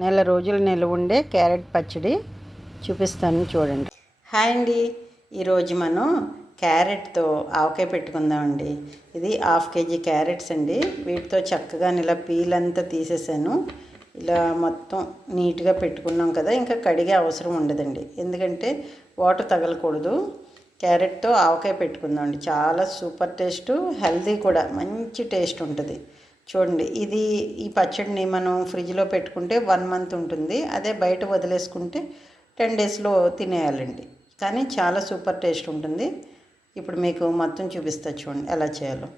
నెల రోజులు నిల్వ ఉండే క్యారెట్ పచ్చడి చూపిస్తాను చూడండి. హాయ్ అండి, ఈరోజు మనం క్యారెట్తో ఆవకాయ పెట్టుకుందామండి. ఇది 1/2 kg క్యారెట్స్ అండి. వీటితో చక్కగా ఇలా పీల్ అంతా తీసేసాను. ఇలా మొత్తం నీట్గా పెట్టుకున్నాం కదా, ఇంకా కడిగే అవసరం ఉండదండి, ఎందుకంటే వాటర్ తగలకూడదు. క్యారెట్తో ఆవకాయ పెట్టుకుందామండి. చాలా సూపర్ టేస్ట్, హెల్తీ కూడా, మంచి టేస్ట్ ఉంటుంది. చూడండి, ఈ పచ్చడిని మనం ఫ్రిడ్జ్లో పెట్టుకుంటే 1 month ఉంటుంది. అదే బయట వదిలేసుకుంటే 10 daysలో తినేయాలండి. కానీ చాలా సూపర్ టేస్ట్ ఉంటుంది. ఇప్పుడు మీకు మొత్తం చూపిస్తా చూడండి ఎలా చేయాలో.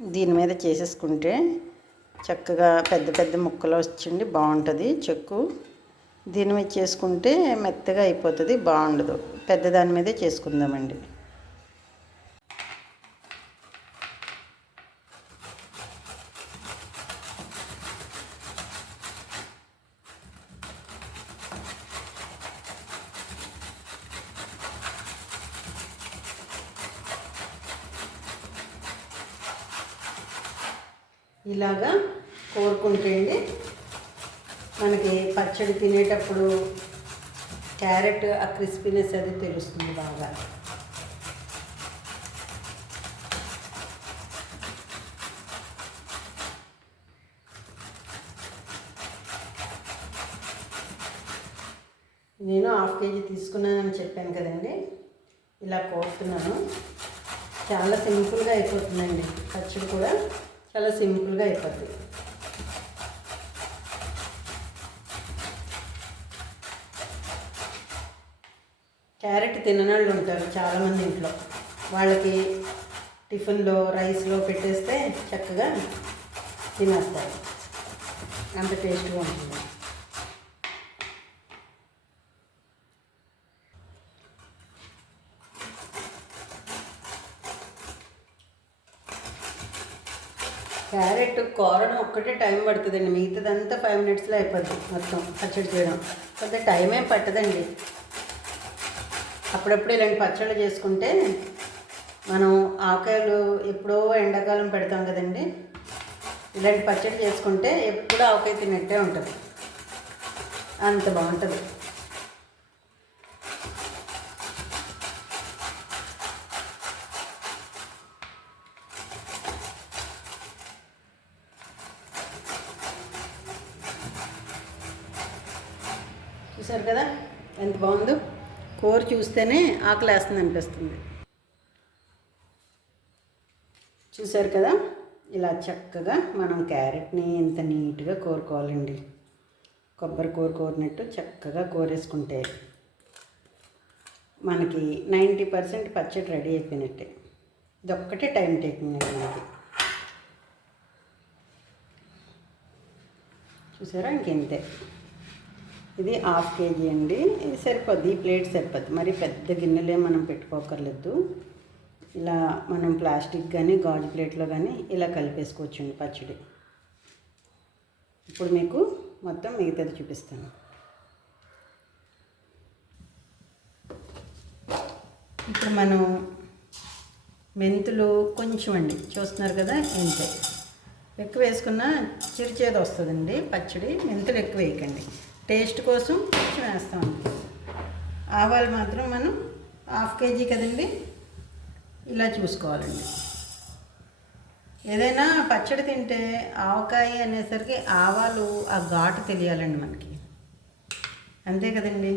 దీని మీద చేసేసుకుంటే చక్కగా పెద్ద పెద్ద ముక్కలు వచ్చిండి బాగుంటుంది. చెక్కు దీని మీద చేసుకుంటే మెత్తగా అయిపోతుంది, బాగుండదు. పెద్ద దాని మీదే చేసుకుందామండి. ఇలాగా కోరుకుంటే అండి మనకి పచ్చడి తినేటప్పుడు క్యారెట్ ఆ క్రిస్పీనెస్ అది తెలుస్తుంది బాగా. నేను 1/2 kg తీసుకున్నానని చెప్పాను కదండి, ఇలా కోరుతున్నాను. చాలా సింపుల్గా అయిపోతుందండి పచ్చడి కూడా, చాలా సింపుల్గా అయిపోతుంది. క్యారెట్ తిననాళ్ళు ఉంటారు చాలామంది ఇంట్లో, వాళ్ళకి టిఫిన్లో రైస్లో పెట్టేస్తే చక్కగా తినేస్తారు, అంత టేస్ట్గా ఉంటుంది. క్యారెట్ కోరడం ఒక్కటే టైం పడుతుందండి, మిగతాదంతా 5 minutesలో అయిపోద్ది మొత్తం పచ్చడి చేయడం. కొద్దిగా టైం ఏం పట్టదండి. అప్పుడప్పుడు ఇలాంటి పచ్చళ్ళు చేసుకుంటే, మనం ఆవకాయలు ఎప్పుడో ఎండాకాలం పెడతాం కదండి, ఇలాంటి పచ్చడి చేసుకుంటే ఎప్పుడూ ఆవకాయ తిన్నట్టే ఉంటుంది, అంత బాగుంటుంది. చూసారు కదా ఎంత బాగుందో, కూర చూస్తేనే ఆకలి వేస్తుంది అనిపిస్తుంది. చూసారు కదా, ఇలా చక్కగా మనం క్యారెట్ని ఇంత నీట్గా కోరుకోవాలండి. కొబ్బరి కూర కోరినట్టు చక్కగా కోరేసుకుంటే మనకి 90% పచ్చడి రెడీ అయిపోయినట్టే. ఇదొక్కటే టైం టేకింగ్ అండి మనకి. చూసారా, ఇంకెంతే. ఇది 1/2 kg అండి. ఇది సరిపోద్ది, ఈ ప్లేట్ సరిపోద్ది. మరి పెద్ద గిన్నెలే మనం పెట్టుకోకర్లేదు. ఇలా మనం ప్లాస్టిక్ కానీ గాజు ప్లేట్లో కానీ ఇలా కలిపేసుకోవచ్చండి పచ్చడి. ఇప్పుడు మీకు మొత్తం మిగతాది చూపిస్తాను. ఇప్పుడు మనం మెంతులు కొంచెం అండి, చూస్తున్నారు కదా ఇంతే. ఎక్కువ వేసుకున్న చిరుచేదు వస్తుందండి పచ్చడి. మెంతులు ఎక్కువ వేయకండి, టేస్ట్ కోసం కొంచెం వేస్తామండి. ఆవాలు మాత్రం మనం 1/2 kg కదండి, ఇలా చూసుకోవాలండి. ఏదైనా పచ్చడి తింటే ఆవకాయ అనేసరికి ఆవాలు ఆ ఘాటు తెలియాలండి మనకి, అంతే కదండి.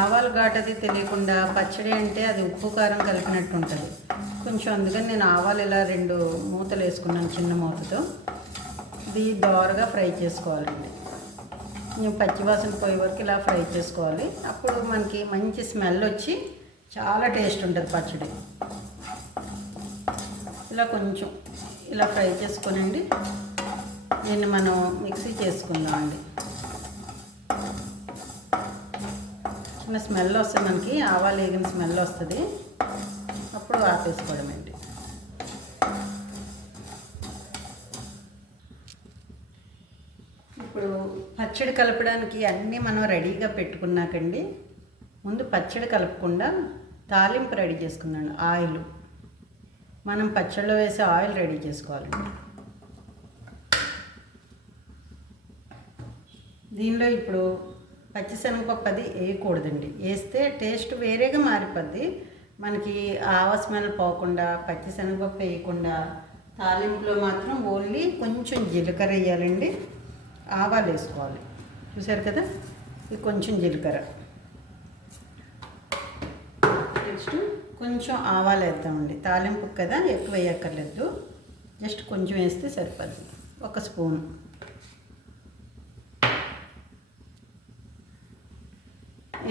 ఆవాలు ఘాటు అది తెలియకుండా పచ్చడి అంటే అది ఉప్పు కారం కలిపినట్టు ఉంటుంది కొంచెం. అందుకని నేను ఆవాలు ఇలా 2 మూతలు వేసుకున్నాను, చిన్న మూతతో. ఇది దోరగా ఫ్రై చేసుకోవాలండి. పచ్చివాసన పోయే వరకు ఇలా ఫ్రై చేసుకోవాలి. అప్పుడు మనకి మంచి స్మెల్ వచ్చి చాలా టేస్ట్ ఉంటుంది పచ్చడి. ఇలా కొంచెం ఇలా ఫ్రై చేసుకోనండి. దీన్ని మనం మిక్సీ చేసుకుందామండి. చిన్న స్మెల్ వస్తుంది మనకి, ఆవాలు వేగిన స్మెల్ వస్తుంది, అప్పుడు ఆపేసుకోవడం అండి. ఇప్పుడు పచ్చడి కలపడానికి అన్నీ మనం రెడీగా పెట్టుకున్నాకండి, ముందు పచ్చడి కలపకుండా తాలింపు రెడీ చేసుకున్నాను. ఆయిల్ మనం పచ్చడిలో వేసే ఆయిల్ రెడీ చేసుకోవాలండి. దీనిలో ఇప్పుడు పచ్చిశనగపప్పు అది వేయకూడదండి. వేస్తే టేస్ట్ వేరేగా మారిపోద్ది. మనకి ఆవ స్మెల్ పోకుండా పచ్చిశనగపప్పు వేయకుండా తాలింపులో మాత్రం ఓన్లీ కొంచెం జీలకర్ర వేయాలండి, ఆవాలు వేసుకోవాలి. చూసారు కదా, ఇది కొంచెం జీలకర్ర, నెక్స్ట్ కొంచెం ఆవాలు వేద్దామండి. తాలింపు కదా, ఎక్కువ వేయక్కర్లేదు, జస్ట్ కొంచెం వేస్తే సరిపోద్ది. 1 స్పూన్.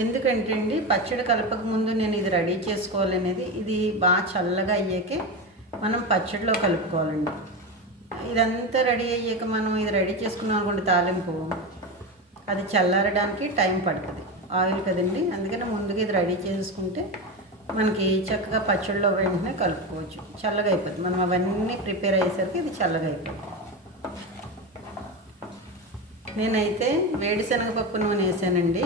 ఎందుకంటే అండి పచ్చడి కలపక ముందు నేను ఇది రెడీ చేసుకోవాలనేది, ఇది బాగా చల్లగా అయ్యాకే మనం పచ్చడిలో కలుపుకోవాలండి. ఇదంతా రెడీ అయ్యాక మనం ఇది రెడీ చేసుకున్నాం అనుకోండి తాలింపు, అది చల్లారడానికి టైం పడుతుంది, ఆయిల్ కదండి. అందుకని ముందుగా ఇది రెడీ చేసుకుంటే మనకి చక్కగా పచ్చడిలో వెంటనే కలుపుకోవచ్చు. చల్లగా అయిపోద్ది, మనం అవన్నీ ప్రిపేర్ అయ్యేసరికి ఇది చల్లగా అయిపోతుంది. నేనైతే వేడిశనగపప్పు నూనె వేసానండి,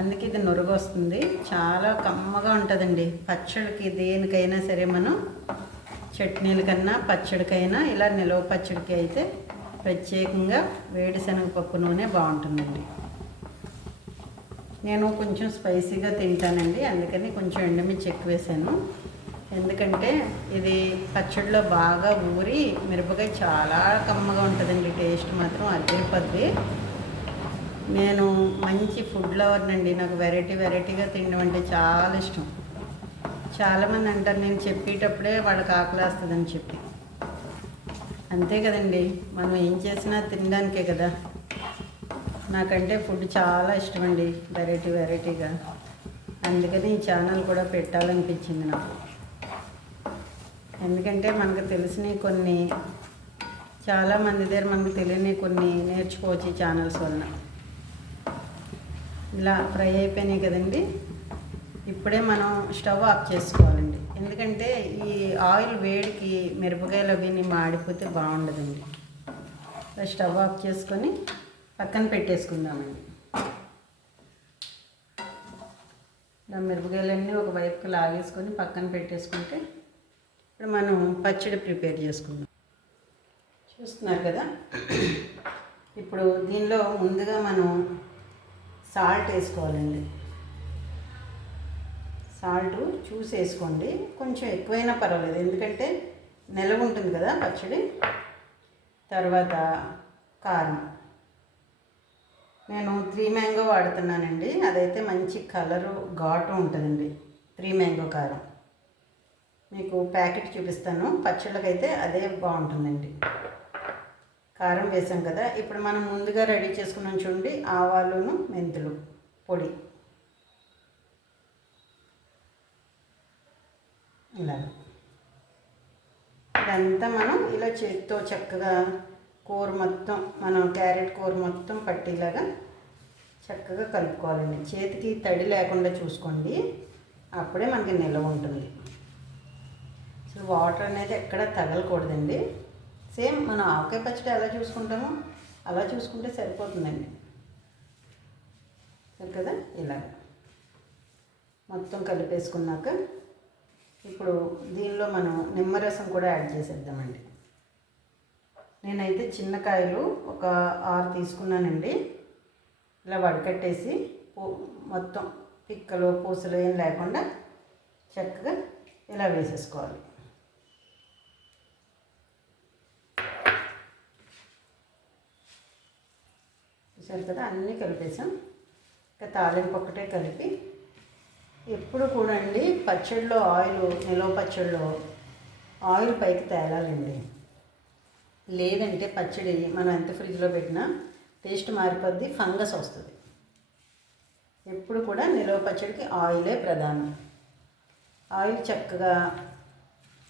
అందుకే ఇది నురుగు వస్తుంది. చాలా కమ్మగా ఉంటుందండి పచ్చడికి. దేనికైనా సరే మనం చట్నీల కన్నా పచ్చడికైనా ఇలా నిలవ పచ్చడికి అయితే ప్రత్యేకంగా వేడిశనగపప్పు నూనె బాగుంటుందండి. నేను కొంచెం స్పైసీగా తింటానండి, అందుకని కొంచెం ఎండుమిర్చి ఎక్కువ వేసాను. ఎందుకంటే ఇది పచ్చడిలో బాగా ఊరి మిరపకాయ చాలా కమ్మగా ఉంటుందండి, టేస్ట్ మాత్రం అదిరిపోద్ది. నేను మంచి ఫుడ్ లవర్నండి, నాకు వెరైటీగా తినడం అంటే చాలా ఇష్టం. చాలామంది అంటారు నేను చెప్పేటప్పుడే వాళ్ళకి ఆకలేస్తుందని చెప్పి. అంతే కదండి, మనం ఏం చేసినా తినడానికే కదా. నాకంటే ఫుడ్ చాలా ఇష్టం అండి, వెరైటీగా. అందుకని ఈ ఛానల్ కూడా పెట్టాలనిపించింది నాకు. ఎందుకంటే మనకు తెలిసినవి కొన్ని, చాలామంది దగ్గర మనకు తెలియని కొన్ని నేర్చుకోవచ్చు ఈ ఛానల్స్ వలన. ఇలా ఫ్రై అయిపోయినాయి కదండి, ఇప్పుడే మనం స్టవ్ ఆఫ్ చేసుకోవాలండి. ఎందుకంటే ఈ ఆయిల్ వేడికి మిరపకాయలు అవి మాడిపోతే బాగుండదండి. స్టవ్ ఆఫ్ చేసుకొని పక్కన పెట్టేసుకుందామండి. ఇలా మిరపకాయలన్నీ ఒక వైపుకి లాగేసుకొని పక్కన పెట్టేసుకుంటే ఇప్పుడు మనం పచ్చడి ప్రిపేర్ చేసుకుందాం. చూస్తున్నారు కదా, ఇప్పుడు దీనిలో ముందుగా మనం సాల్ట్ వేసుకోవాలండి. సాల్ట్ చూసి వేసుకోండి, కొంచెం ఎక్కువైనా పర్వాలేదు, ఎందుకంటే నిలవ ఉంటుంది కదా పచ్చడి. తర్వాత కారం, నేను 3 మ్యాంగో వాడుతున్నానండి, అదైతే మంచి కలరు ఘాటు ఉంటుందండి. 3 మ్యాంగో కారం మీకు ప్యాకెట్ చూపిస్తాను, పచ్చళ్ళకైతే అదే బాగుంటుందండి. కారం వేసాం కదా, ఇప్పుడు మనం ముందుగా రెడీ చేసుకున్నాం చూడండి, ఆవాలును మెంతులు పొడి, ఇలా ఇదంతా మనం ఇలా చేతితో చక్కగా కూర మొత్తం, మనం క్యారెట్ కూర మొత్తం పట్టేలాగా చక్కగా కలుపుకోవాలండి. చేతికి తడి లేకుండా చూసుకోండి, అప్పుడే మనకి నిల్వ ఉంటుంది. అసలు వాటర్ అనేది ఎక్కడ తగలకూడదండి. సేమ్ మనం ఆవకాయ పచ్చడి ఎలా చూసుకుంటామో అలా చూసుకుంటే సరిపోతుందండి. సరే కదా, ఇలాగ మొత్తం కలిపేసుకున్నాక ఇప్పుడు దీనిలో మనం నిమ్మరసం కూడా యాడ్ చేసేద్దామండి. నేనైతే చిన్న కాయలు ఒక 6 తీసుకున్నానండి. ఇలా వడకట్టేసి మొత్తం పిక్కలు పూసలు ఏం లేకుండా చక్కగా ఇలా వేసేసుకోవాలి. చూసారు కదా, అన్నీ కలిపేసాం. ఇంకా తాలింపు ఒక్కటే కలిపి, ఎప్పుడు కూడా అండి పచ్చడిలో ఆయిల్, నిలవ పచ్చడిలో ఆయిల్ పైకి తేలాలండి. లేదంటే పచ్చడి మనం ఎంత ఫ్రిడ్జ్లో పెట్టినా టేస్ట్ మారిపోద్ది, ఫంగస్ వస్తుంది. ఎప్పుడు కూడా నిలవ పచ్చడికి ఆయిలే ప్రధానం. ఆయిల్ చక్కగా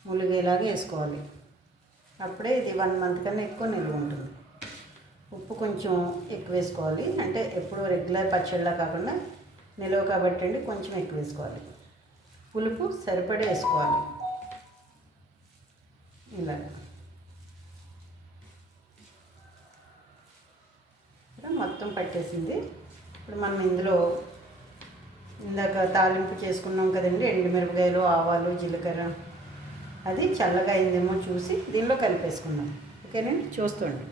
ములిగేలాగా వేసుకోవాలి, అప్పుడే ఇది 1 మంత్ కన్నా ఎక్కువ నిల్వ ఉంటుంది. ఉప్పు కొంచెం ఎక్కువ వేసుకోవాలి, అంటే ఎప్పుడు రెగ్యులర్ పచ్చడిలా కాకుండా నిలవ కాబట్టి అండి కొంచెం ఎక్కువ వేసుకోవాలి. పులుపు సరిపడే వేసుకోవాలి. ఇలా మొత్తం పట్టేసింది. ఇప్పుడు మనం ఇందులో ఇందాక తాలింపు చేసుకున్నాం కదండి, ఎండుమిరపకాయలు, ఆవాలు, జీలకర్ర, అది చల్లగా అయిందేమో చూసి దీనిలో కలిపేసుకుందాం. ఓకేనండి, చూస్తుండండి.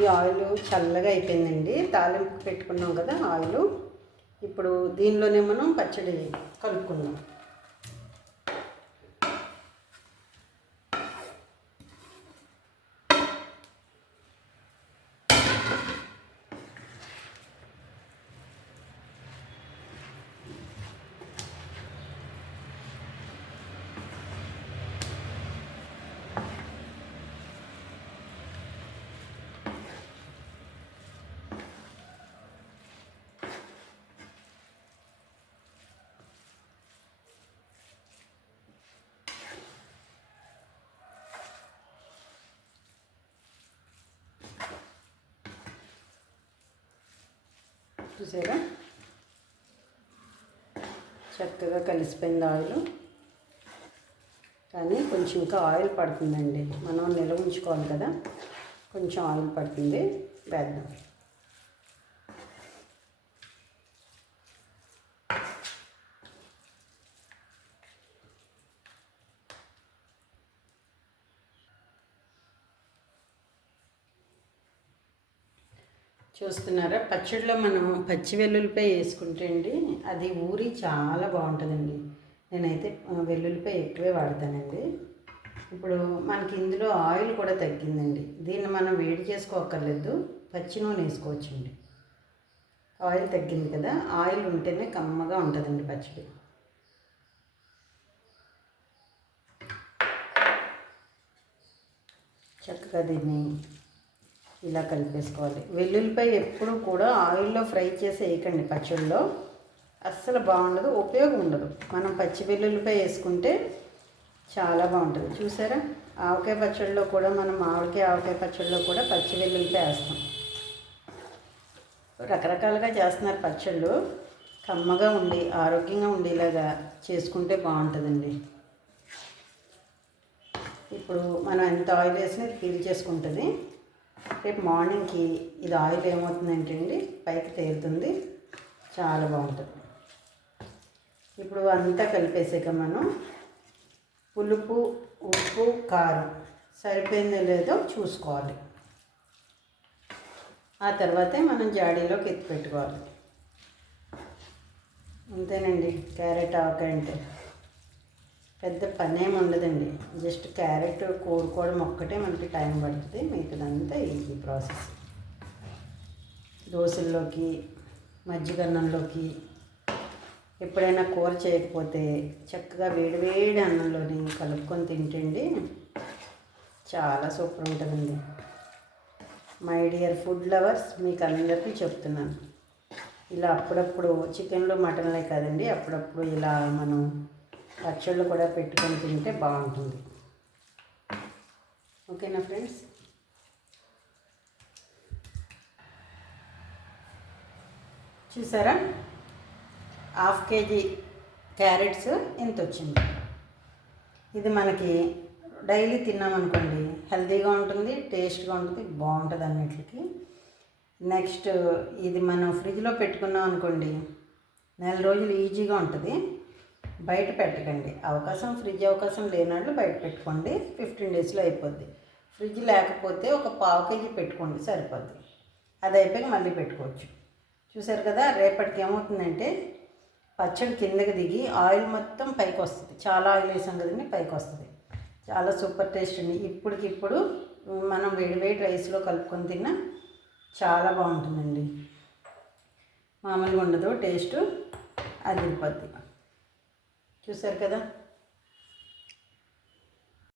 ఈ ఆయిల్ చల్లగా అయిపోయిందండి. తాలింపు పెట్టుకున్నాం కదా ఆయిల్. ఇప్పుడు దీనిలోనే మనం పచ్చడి కలుపుకుందాం. చూసారా చక్కగా కలిసిపోయింది ఆయిల్. కానీ కొంచెం ఇంకా ఆయిల్ పడుతుందండి. మనం నిల్వ ఉంచుకోవాలి కదా, కొంచెం ఆయిల్ పడుతుంది. వేద్దాం. చూస్తున్నారా, పచ్చడిలో మనం పచ్చి వెల్లుల్లిపాయ వేసుకుంటే అండి అది ఊరి చాలా బాగుంటుందండి. నేనైతే వెల్లుల్లిపాయ ఎక్కువే వాడతానండి. ఇప్పుడు మనకి ఇందులో ఆయిల్ కూడా తగ్గిందండి. దీన్ని మనం వేడి చేసుకోక్కర్లేదు, పచ్చి నూనె వేసుకోవచ్చండి. ఆయిల్ తగ్గింది కదా, ఆయిల్ ఉంటేనే కమ్మగా ఉంటుందండి పచ్చడి. చక్కగా దీన్ని ఇలా కలిపేసుకోవాలి. వెల్లుల్లిపాయ ఎప్పుడు కూడా ఆయిల్లో ఫ్రై చేసి వేయకండి పచ్చడిలో, అస్సలు బాగుండదు, ఉపయోగం ఉండదు. మనం పచ్చి వెల్లుల్లిపాయ వేసుకుంటే చాలా బాగుంటుంది. చూసారా, ఆవకాయ పచ్చడిలో కూడా మనం ఆవకాయ పచ్చడిలో కూడా పచ్చి వెల్లుల్లిపాయ వేస్తాం. రకరకాలుగా చేస్తున్నారు పచ్చళ్ళు. కమ్మగా ఉండి ఆరోగ్యంగా ఉండేలాగా చేసుకుంటే బాగుంటుందండి. ఇప్పుడు మనం ఎంత ఆయిల్ వేసినా ఇది పీల్ చేసుకుంటుంది. రేపు మార్నింగ్కి ఇది ఆయిల్ ఏమవుతుందంటే అండి పైకి తేలుతుంది, చాలా బాగుంటుంది. ఇప్పుడు అంతా కలిపేసాక మనం పులుపు, ఉప్పు, కారం సరిపోయిందో లేదో చూసుకోవాలి. ఆ తర్వాతే మనం జాడీలోకి ఎత్తి పెట్టుకోవాలి. అంతేనండి, క్యారెట్ ఆవకాయ అంటే పెద్ద పని ఏమి ఉండదండి. జస్ట్ క్యారెట్ కోరుకోవడం ఒక్కటే మనకి టైం పడుతుంది, మిగతాదంతా ఈజీ ప్రాసెస్. దోశల్లోకి, మజ్జిగన్నంలోకి, ఎప్పుడైనా కూర చేయకపోతే చక్కగా వేడివేడి అన్నంలోని కలుపుకొని తింటండి చాలా సూపర్ ఉంటుందండి. మై డియర్ ఫుడ్ లవర్స్, మీకు అందరికీ చెప్తున్నాను, ఇలా అప్పుడప్పుడు చికెన్లో మటన్లే కాదండి, అప్పుడప్పుడు ఇలా మనం పచ్చళ్ళు కూడా పెట్టుకొని తింటే బాగుంటుంది. ఓకేనా ఫ్రెండ్స్? చూసారా, 1/2 కేజీ క్యారెట్స్ ఎంత వచ్చింది. ఇది మనకి డైలీ తిన్నామనుకోండి హెల్తీగా ఉంటుంది, టేస్ట్గా ఉంటుంది, బాగుంటుంది అన్నిటికి. నెక్స్ట్ ఇది మనం ఫ్రిడ్జ్లో పెట్టుకున్నాం అనుకోండి 4 రోజులు ఈజీగా ఉంటుంది. బయట పెట్టకండి. ఫ్రిడ్జ్ అవకాశం లేనాళ్ళు బయట పెట్టుకోండి, 15 డేస్లో అయిపోద్ది. ఫ్రిడ్జ్ లేకపోతే ఒక 1/2 కేజీ పెట్టుకోండి, సరిపోద్ది. అది అయిపోయి మళ్ళీ పెట్టుకోవచ్చు. చూసారు కదా, రేపటికి ఏమవుతుందంటే పచ్చడి కిందకి దిగి ఆయిల్ మొత్తం పైకి వస్తుంది. చాలా ఆయిల్ వేసాం కదండి, పైకి వస్తుంది. చాలా సూపర్ టేస్ట్ అండి. ఇప్పటికిప్పుడు మనం వేడివేడి రైస్లో కలుపుకొని తిన్నా చాలా బాగుంటుందండి. మామూలుగా ఉండదు టేస్ట్, అదిరిపోద్ది. చూసారు కదా.